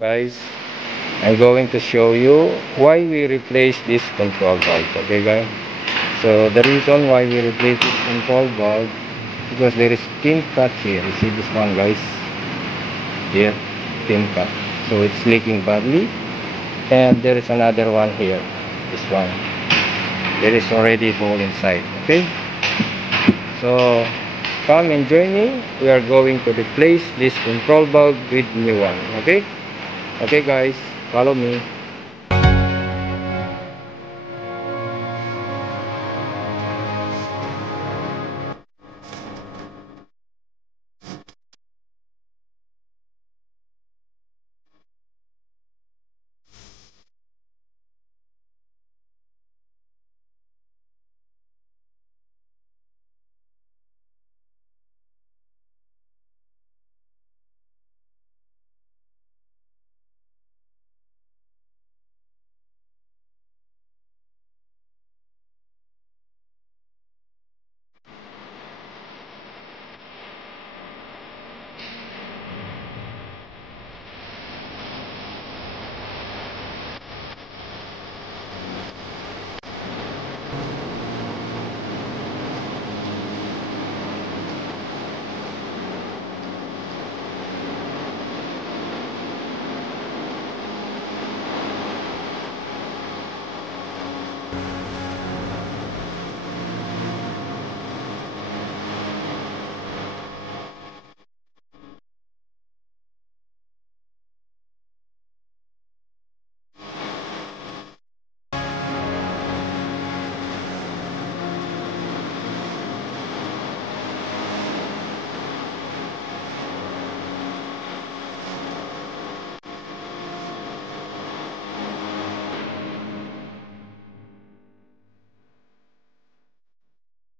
guys, I'm going to show you why we replace this control valve. Okay guys, so the reason why we replace this control valve, because there is pin cut here. You see this one guys, here, pin cut, so it's leaking badly. And there is another one here, this one, there is already a hole inside. Okay, so come and join me. We are going to replace this control valve with new one. Okay guys, follow me.